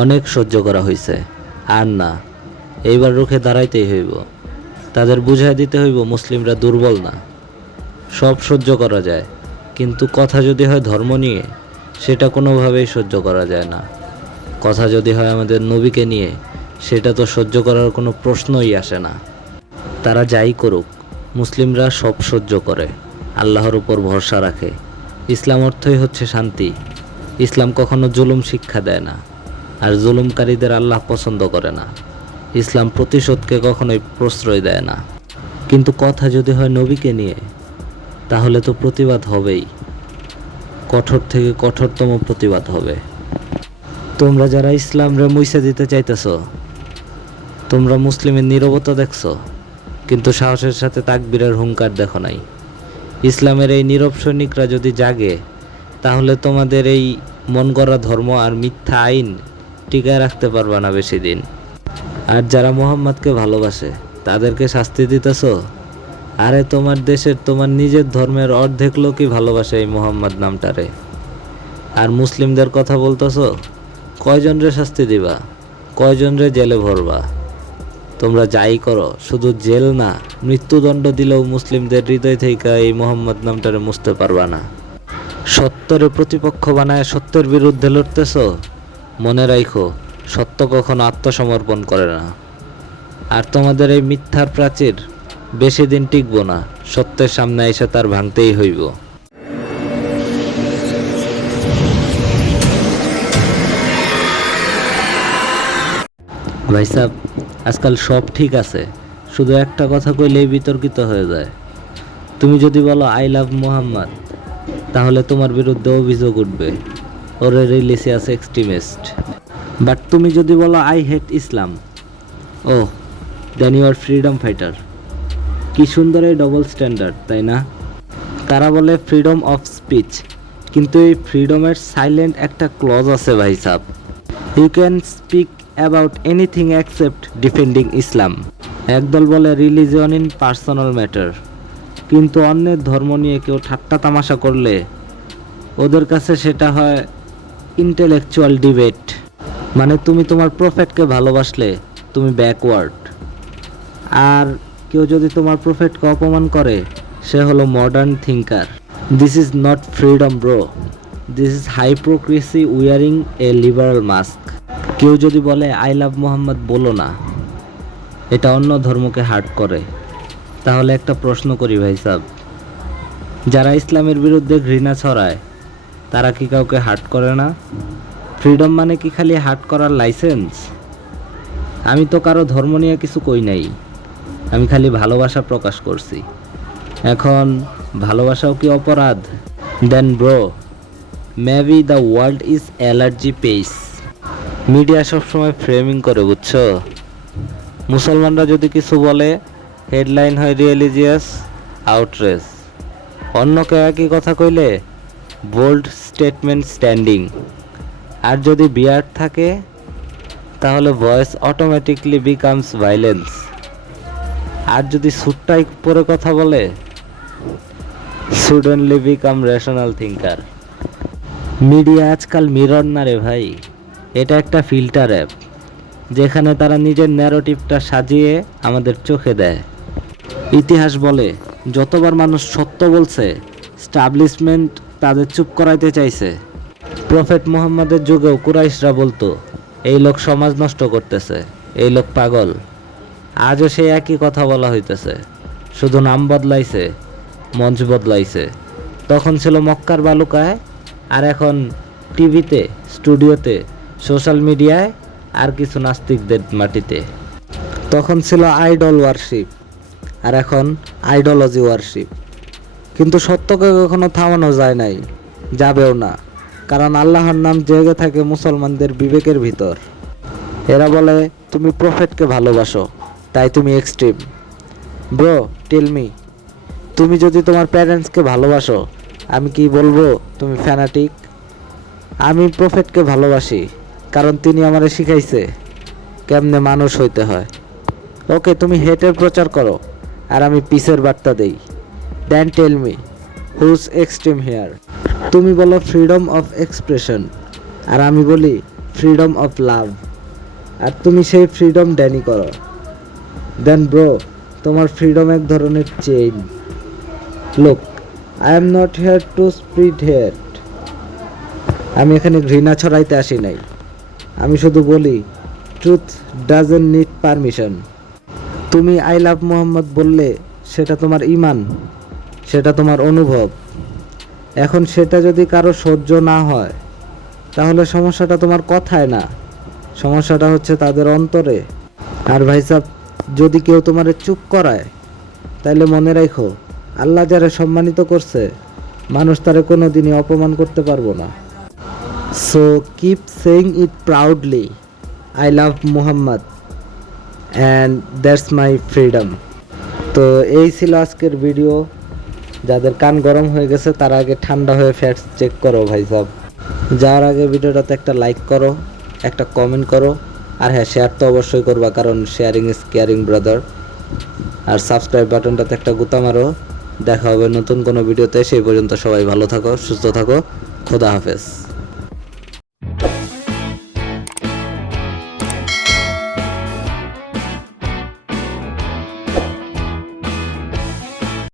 অনেক সহ্য করা হয়েছে, আর না, এইবার রুখে দাঁড়াইতেই হইব। তাদের বুঝাই দিতে হইব মুসলিমরা দুর্বল না, সব সহ্য করা যায়, কিন্তু কথা যদি হয় ধর্ম নিয়ে, সেটা কোনোভাবেই সহ্য করা যায় না। কথা যদি হয় আমাদের নবীকে নিয়ে, সেটা তো সহ্য করার কোনো প্রশ্নই আসে না। তারা যাই করুক, মুসলিমরা সব সহ্য করে, আল্লাহর উপর ভরসা রাখে। ইসলাম অর্থই হচ্ছে শান্তি। ইসলাম কখনো জুলুম শিক্ষা দেয় না, আর জুলুমকারীদের আল্লাহ পছন্দ করে না। ইসলাম প্রতিশোধকে কখনোই প্রশ্রয় দেয় না। কিন্তু কথা যদি হয় নবীকে নিয়ে, তাহলে তো প্রতিবাদ হবেই, কঠোর থেকে কঠোরতম প্রতিবাদ হবে। তোমরা যারা ইসলামরে মুইছে দিতে চাইতেছ, তোমরা মুসলিমের নীরবতা দেখছো, কিন্তু সাহসের সাথে তাকবীরের হুঙ্কার দেখো নাই। ইসলামের এই নীরব সৈনিকরা যদি জাগে, তাহলে তোমাদের এই মন গড়া ধর্ম আর মিথ্যা আইন টিকায় রাখতে পারবা না বেশি দিন। আর যারা মোহাম্মদকে ভালোবাসে, তাদেরকে শাস্তি দিতেছ। আরে তোমার দেশের, তোমার নিজের ধর্মের অর্ধেক লোকই ভালোবাসে এই মোহাম্মদ নামটারে, আর মুসলিমদের কথা বলতেছ। কয়জনরে শাস্তি দিবা, কয়জনরে জেলে ভরবা? তোমরা যাই করো, শুধু জেল না, মৃত্যুদণ্ড দিলেও মুসলিমদের হৃদয় থেকে এই মোহাম্মদ নামটারে মুছতে পারবা না। সত্যের প্রতিপক্ষ বানায় সত্যের বিরুদ্ধে লড়তেছ। মনে রাখো, সত্য কখনো আত্মসমর্পণ করে না। আর তোমাদের এই মিথ্যার প্রাচীর বেশি দিন টিকব না, সত্যের সামনে এসে তার ভাঙতেই হইব। ভাই সাহেব, আজকাল সব ঠিক আছে, শুধু একটা কথা কইলেই বিতর্কিত হয়ে যায়। তুমি যদি বলো আই লাভ মোহাম্মদ, তাহলে তোমার বিরুদ্ধে অভিযোগ উঠবে, ওরে রিলিজিয়াস এক্সট্রিমিস্ট। বাট তুমি যদি বলো I hate Islam, oh then you are freedom fighter. কি সুন্দর এই ডবল স্ট্যান্ডার্ড, তাই না? তারা বলে ফ্রিডম অফ স্পিচ, কিন্তু এই ফ্রিডমের সাইলেন্ট একটা ক্লজ আছে ভাই সাহেব। You can speak about anything except defending Islam. একদল বলে রিলিজিয়ন ইন পার্সোনাল ম্যাটার, কিন্তু অন্যের ধর্ম নিয়ে কেউ ঠাট্টা তামাশা করলে ওদের কাছে সেটা হয় ইন্টেলেকচুয়াল ডিবেট। মানে তুমি তোমার প্রফেটকে ভালোবাসলে তুমি ব্যাকওয়ার্ড, আর কেউ যদি তোমার প্রফেটকে অপমান করে, সে হলো modern thinker. This is not freedom bro, this is hypocrisy wearing a liberal mask. কেউ যদি বলে আই লাভ মোহাম্মদ বলো না, এটা অন্য ধর্মকে হার্ট করে, তাহলে একটা প্রশ্ন করি ভাই সাহেব, যারা ইসলামের বিরুদ্ধে ঘৃণা ছড়ায়, তারা কি কাউকে হার্ট করে না? ফ্রিডম মানে কি খালি হার্ট করার লাইসেন্স? আমি তো কারো ধর্ম নিয়ে কিছু কই নাই, আমি খালি ভালোবাসা প্রকাশ করছি। এখন ভালোবাসাও কি অপরাধ? Then bro, maybe the world is allergy peace. Media সবসময় ফ্রেমিং করে, বুঝছো? মুসলমানরা যদি কিছু বলে, হেডলাইন হয় রিলিজিয়াস আউটরেজ। অন্য কেউ একই কথা কইলে বোল্ড স্টেটমেন্ট স্ট্যান্ডিং। আর যদি বিয়ার্ড থাকে, তাহলে ভয়েস অটোমেটিকলি বিকামস ভাইলেন্স। আর যদি সুটটাই পরে কথা বলে, সুডেনলি বিকাম রেশনাল থিঙ্কার। মিডিয়া আজকাল মিরর না রে ভাই, এটা একটা ফিল্টার অ্যাপ, যেখানে তারা নিজের ন্যারেটিভটা সাজিয়ে আমাদের চোখে দেয়। ইতিহাস বলে, যতবার মানুষ সত্য বলছে, স্টাবলিশমেন্ট তাদের চুপ করাইতে চাইছে। প্রফেট মুহাম্মদের যুগেও কুরাইশরা বলতো, এই লোক সমাজ নষ্ট করতেছে, এই লোক পাগল। আজও সেই একই কথা বলা হইতেছে, শুধু নাম বদলাইছে, মঞ্চ বদলাইছে। তখন ছিল মক্কার বালুকায়, আর এখন টিভিতে, স্টুডিওতে, সোশ্যাল মিডিয়ায়, আর কিছু নাস্তিকদের মাটিতে। তখন ছিল আইডল ওয়ারশিপ, আর এখন আইডোলজি ওয়ারশিপ। কিন্তু সত্যকে কখনো থামানো যায় নাই, যাবেও না, কারণ আল্লাহর নাম জেগে থাকে মুসলমানদের বিবেকের ভিতর। এরা বলে তুমি প্রফেটকে ভালোবাসো, তাই তুমি এক্সট্রিম। ব্রো টেল মি, তুমি যদি তোমার প্যারেন্টসকে ভালোবাসো, আমি কি বলবো তুমি ফ্যানাটিক? আমি প্রফেটকে ভালোবাসি, কারণ তিনি আমারে শিখাইছে কেমনে মানুষ হইতে হয়। ওকে, তুমি হেটের প্রচার করো, আর আমি পিসের বার্তা দেই। Then tell me whose extreme here. তুমি বলো ফ্রিডম অফ এক্সপ্রেশন, আর আমি বলি ফ্রিডম অফ লাভ, আর তুমি সেই ফ্রিডম ড্যানি করো, দেন ব্রো তোমার ফ্রিডম এক ধরনের chain. Look, I am not here to spread hate. আমি এখানে ঘৃণা ছড়াইতে আসি নাই, আমি শুধু বলি ট্রুথ ডাজন্ট নিড পারমিশন। তুমি আই লাভ মোহাম্মদ বললে সেটা তোমার ইমান, সেটা তোমার অনুভব। এখন সেটা যদি কারো সহ্য না হয়, তাহলে সমস্যাটা তোমার কথায় না, সমস্যাটা হচ্ছে তাদের অন্তরে। আর ভাই সাব, যদি কেউ তোমারে চুপ করায়, তাইলে মনে রাখো আল্লাহ যারা সম্মানিত করছে, মানুষ তারে কোনো দিনই অপমান করতে পারবো না। So keep saying it proudly, I love Muhammad and that's my freedom. তো এই ছিল আজকের ভিডিও। যাদের কান গরম হয়ে গেছে তারা আগে ঠান্ডা হয়ে ফ্যাক্টস চেক করো ভাই সাব। যাওয়ার আগে ভিডিওটাতে একটা লাইক করো, একটা কমেন্ট করো, আর হ্যাঁ, শেয়ার তো অবশ্যই করবা, কারণ শেয়ারিং ইজ কেয়ারিং ব্রাদার। আর সাবস্ক্রাইব বাটনটাতে একটা গুতা মারো। দেখা হবে নতুন কোনো ভিডিওতে, সেই পর্যন্ত সবাই ভালো থাকো, সুস্থ থাকো, খোদা হাফেজ।